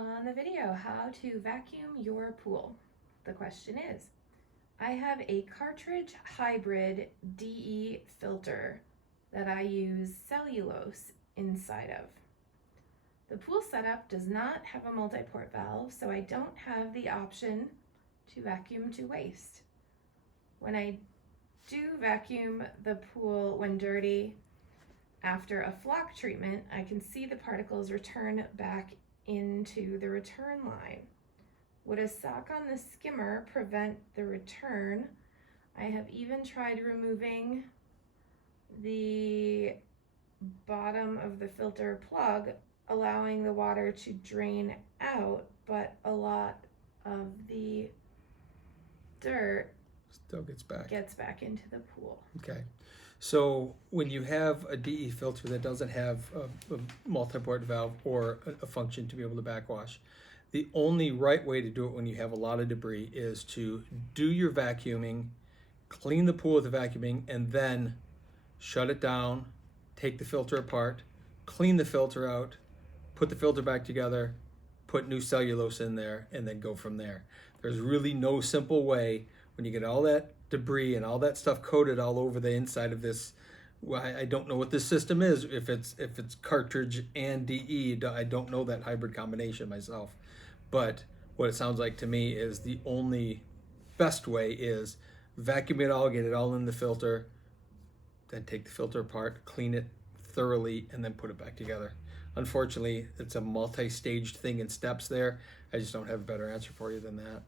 On the video, how to vacuum your pool. The question is, I have a Cartridge hybrid DE filter that I use cellulose inside of. The pool setup does not have a multi-port valve, so I don't have the option to vacuum to waste. When I do vacuum the pool when dirty, after a flock treatment, I can see the particles return back into the return line. Would a sock on the skimmer prevent the return? I have even tried removing the bottom of the filter plug, allowing the water to drain out, but a lot of the dirt Still gets back into the pool. Okay. So when you have a DE filter that doesn't have a multi-port valve or a function to be able to backwash, the only right way to do it when you have a lot of debris is to do your vacuuming, clean the pool with the vacuuming, and then shut it down, take the filter apart, clean the filter out, put the filter back together, put new cellulose in there, and then go from there. There's really no simple way when you get all that debris and all that stuff coated all over the inside of this. Well, I don't know what this system is, if it's Cartridge and DE. I don't know that hybrid combination myself, but what it sounds like to me is the only best way is vacuum it all, get it all in the filter, then take the filter apart, clean it thoroughly, and then put it back together. Unfortunately, it's a multi-staged thing in steps there. I just don't have a better answer for you than that.